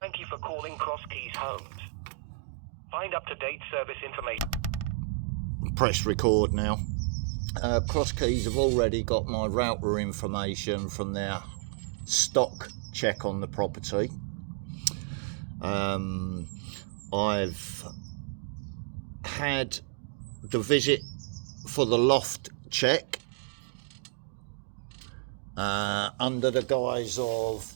Thank you for calling Cross Keys Homes. Find up-to-date service information. Press record now. Cross Keys have already got my router information from their stock check on the property. I've had the visit for the loft check under the guise of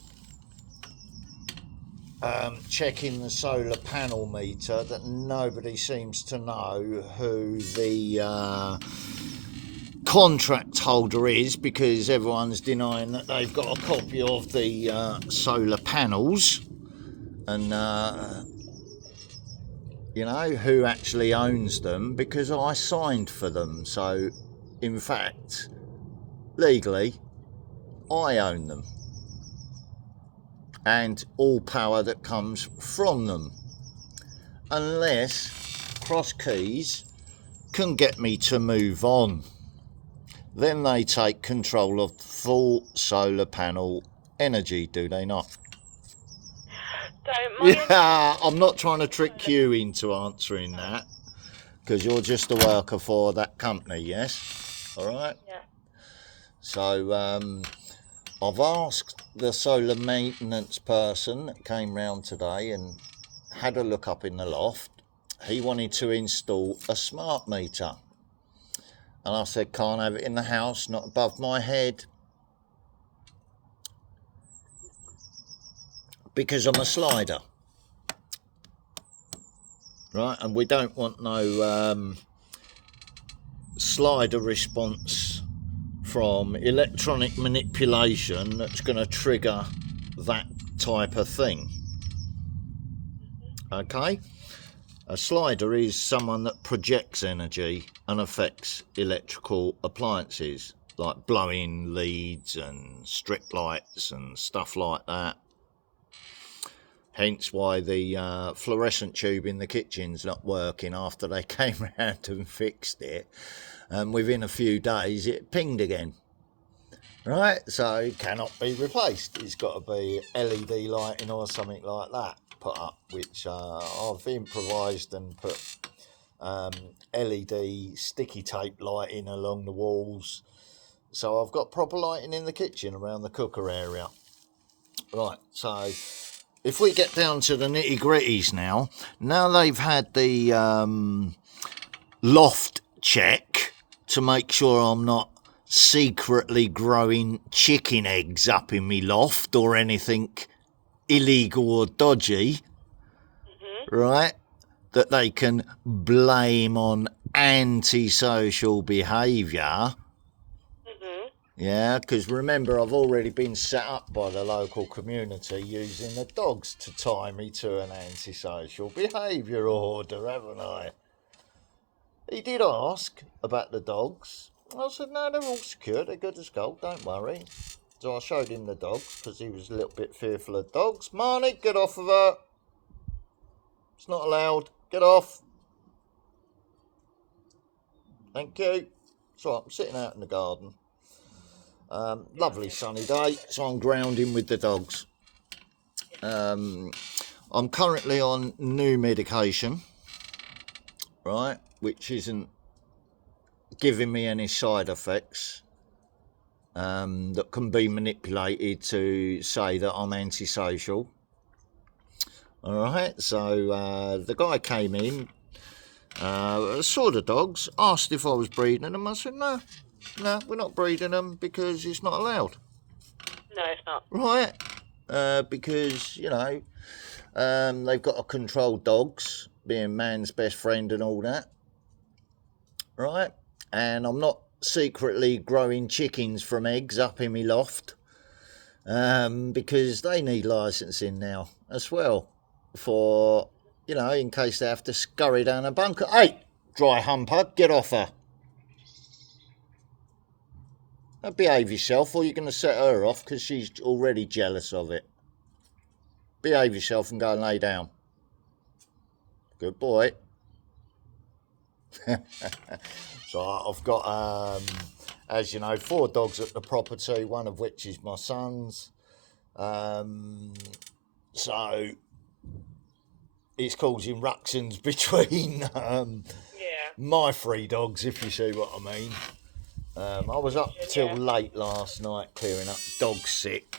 checking the solar panel meter, that nobody seems to know who the contract holder is, because everyone's denying that they've got a copy of the solar panels, and you know who actually owns them, because I signed for them. So in fact, legally, I own them and all power that comes from them, unless Cross Keys can get me to move on. Then they take control of full solar panel energy, do they not? Yeah, I'm not trying to trick you into answering that, because you're just a worker for that company, yes? All right? Yeah. So I've asked the solar maintenance person that came round today and had a look up in the loft. He wanted to install a smart meter. And I said, can't have it in the house, not above my head, because I'm a slider. Right, and we don't want no slider response from electronic manipulation that's going to trigger that type of thing. Okay? A slider is someone that projects energy and affects electrical appliances, like blowing leads and strip lights and stuff like that. Hence why the fluorescent tube in the kitchen's not working after they came round and fixed it. And within a few days it pinged again. Right, so it cannot be replaced. It's got to be LED lighting or something like that put up, which I've improvised and put LED sticky tape lighting along the walls. So I've got proper lighting in the kitchen around the cooker area. Right, so if we get down to the nitty gritties now they've had the loft check to make sure I'm not secretly growing chicken eggs up in me loft or anything illegal or dodgy, right, that they can blame on antisocial behaviour. Yeah, because remember, I've already been set up by the local community using the dogs to tie me to an antisocial behaviour order, haven't I? He did ask about the dogs. I said, no, they're all secure, they're good as gold, don't worry. So I showed him the dogs, because he was a little bit fearful of dogs. Marnie, get off of her. It's not allowed. Get off. Thank you. So I'm sitting out in the garden. Lovely sunny day, so I'm grounding with the dogs. I'm currently on new medication, right, which isn't giving me any side effects that can be manipulated to say that I'm antisocial. All right, so the guy came in, saw the dogs, asked if I was breeding them. I said, no, we're not breeding them because it's not allowed. No, it's not. Right, because, you know, they've got to control dogs, being man's best friend and all that. Right, and I'm not secretly growing chickens from eggs up in my loft, because they need licensing now as well, for, you know, in case they have to scurry down a bunker. Hey, dry humper, get off her. Now behave yourself, or you're going to set her off, because she's already jealous of it. Behave yourself and go and lay down. Good boy. So I've got, as you know, 4 dogs at the property, one of which is my son's. So it's causing ructions between Yeah. my 3 dogs, if you see what I mean. I was up till Yeah. late last night clearing up dog sick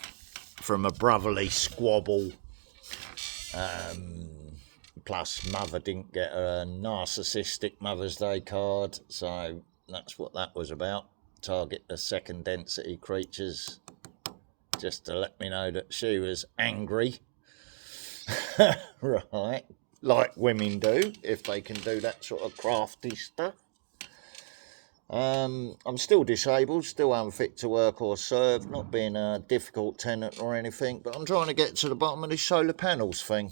from a brotherly squabble. Plus, mother didn't get a narcissistic Mother's Day card, so that's what that was about. Target the second density creatures, just to let me know that she was angry. Right, like women do, if they can do that sort of crafty stuff. I'm still disabled, still unfit to work or serve, not being a difficult tenant or anything, but I'm trying to get to the bottom of this solar panels thing.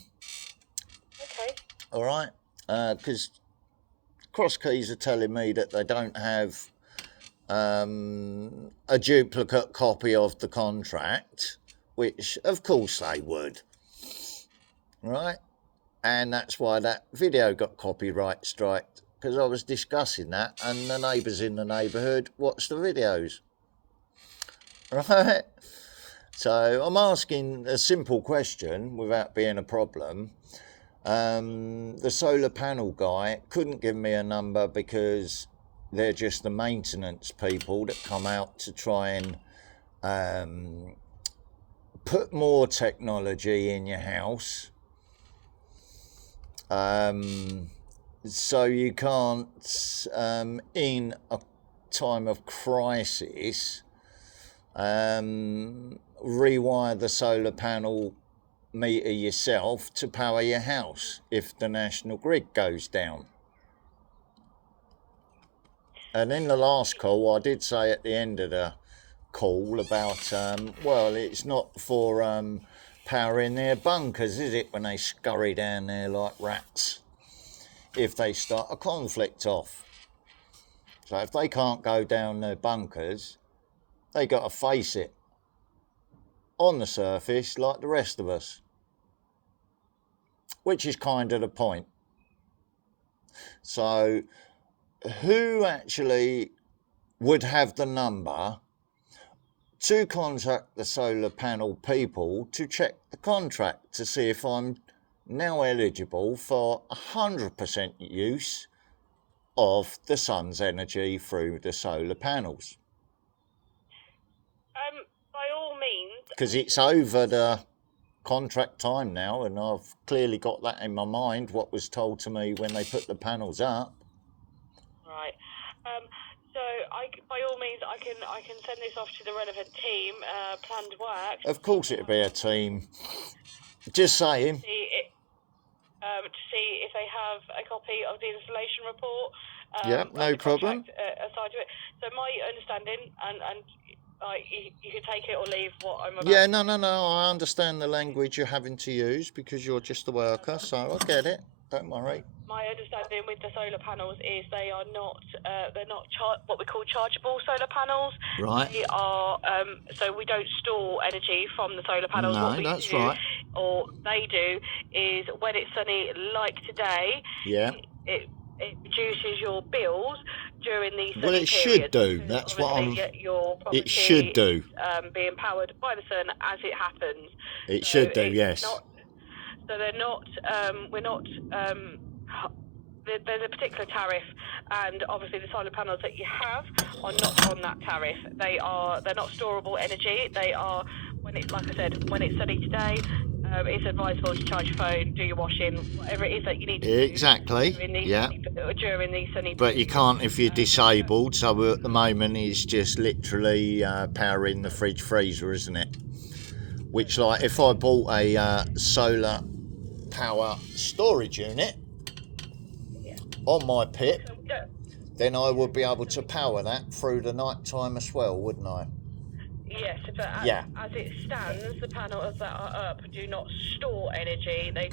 Okay. All right, because Cross Keys are telling me that they don't have a duplicate copy of the contract, which of course they would, right? And that's why that video got copyright striked, because I was discussing that and the neighbours in the neighbourhood watched the videos, right? So I'm asking a simple question without being a problem. The solar panel guy couldn't give me a number because they're just the maintenance people that come out to try and put more technology in your house. So you can't, in a time of crisis, rewire the solar panel meter yourself to power your house if the national grid goes down. And in the last call, I did say at the end of the call about, well, it's not for powering their bunkers, is it, when they scurry down there like rats, if they start a conflict off. So if they can't go down their bunkers, they got to face it on the surface like the rest of us, which is kind of the point. So who actually would have the number to contact the solar panel people to check the contract to see if I'm now eligible for 100% use of the sun's energy through the solar panels? By all means. Because it's over the contract time now, and I've clearly got that in my mind, what was told to me when they put the panels up. Right. So by all means, I can send this off to the relevant team. Planned work. Of course, it'd be a team. Just saying. To see if they have a copy of the installation report. Yeah, no problem. Aside to it. So my understanding, and you can take it or leave what I'm about. Yeah, no. I understand the language you're having to use because you're just a worker, so I get it. Don't worry. My understanding with the solar panels is they are not, they're not what we call chargeable solar panels. Right. They are, so we don't store energy from the solar panels. No, what we that's do, right. Or they do, is when it's sunny like today, Yeah. It reduces your bills during these sunny Well, it periods. should do. That's what I'm. It should do. Being powered by the sun as it happens. It should do, yes. So they're not, we're not, there's a particular tariff, and obviously the solar panels that you have are not on that tariff. They're not storable energy. They are, like I said, when it's sunny today, it's advisable to charge your phone, do your washing, whatever it is that you need to do. Exactly, during these sunny But you can't if you're disabled, so at the moment it's just literally powering the fridge freezer, isn't it? Which, like, if I bought a solar power storage unit on my pit, then I would be able to power that through the night time as well, wouldn't I? Yes, but as it stands, the panels that are up do not store energy. They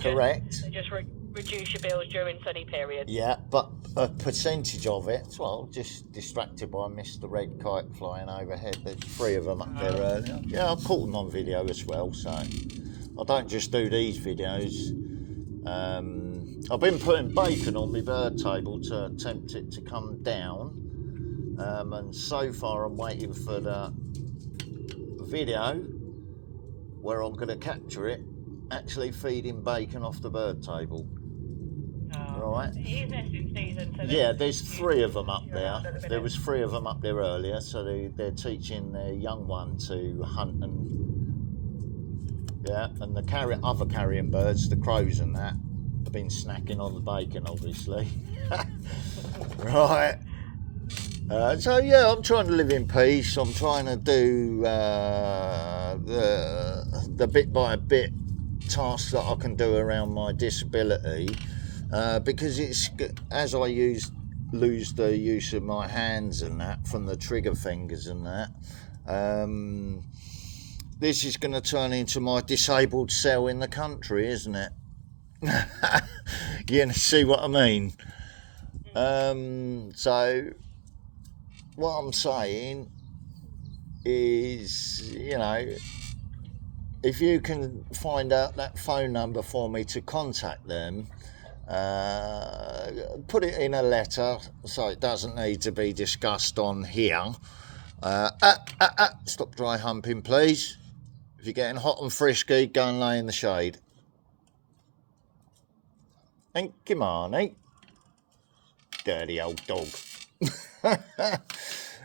just reduce your bills during sunny periods. Yeah, but a percentage of it. Well, just distracted by Mr. Red Kite flying overhead. There's 3 of them up there earlier. Yeah, I caught them on video as well, so I don't just do these videos. I've been putting bacon on my bird table to tempt it to come down, and so far I'm waiting for the video where I'm going to capture it actually feeding bacon off the bird table. Right. It is nesting season, so Yeah, there's 3 of them up you're there. around at the minute. There was 3 of them up there earlier, so they're teaching their young one to hunt and the other carrion birds, the crows and that, have been snacking on the bacon, obviously. Right. So yeah, I'm trying to live in peace. I'm trying to do the bit by bit tasks that I can do around my disability, because it's as I lose the use of my hands and that from the trigger fingers and that. This is going to turn into my disabled cell in the country, isn't it? You see what I mean? So what I'm saying is, if you can find out that phone number for me to contact them, put it in a letter so it doesn't need to be discussed on here. Stop dry humping, please. If you're getting hot and frisky, go and lay in the shade. Thank you, Marnie. Dirty old dog.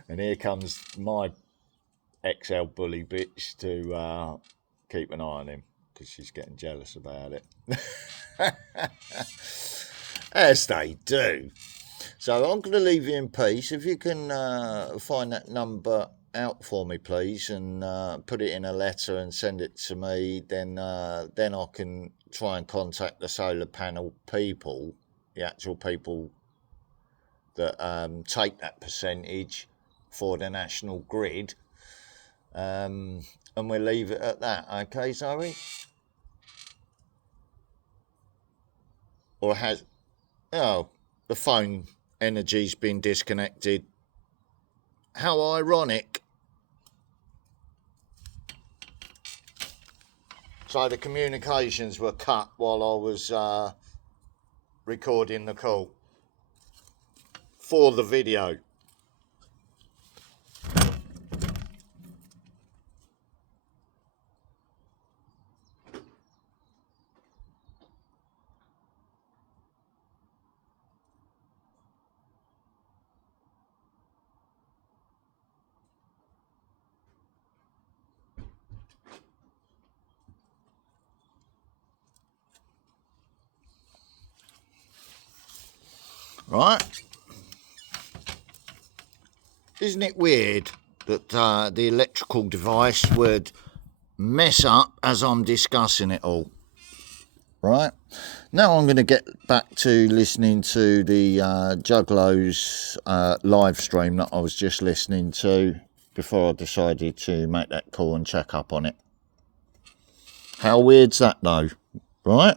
And here comes my XL bully bitch to keep an eye on him, because she's getting jealous about it. As they do. So I'm going to leave you in peace. If you can find that number out for me, please, and put it in a letter and send it to me, then I can try and contact the solar panel people, the actual people that take that percentage for the national grid, and we'll leave it at that. Okay, Zoe? Or the phone energy's been disconnected. How ironic. So the communications were cut while I was recording the call for the video. Right? Isn't it weird that the electrical device would mess up as I'm discussing it all? Right? Now I'm going to get back to listening to the Juggalos live stream that I was just listening to before I decided to make that call and check up on it. How weird's that though? Right?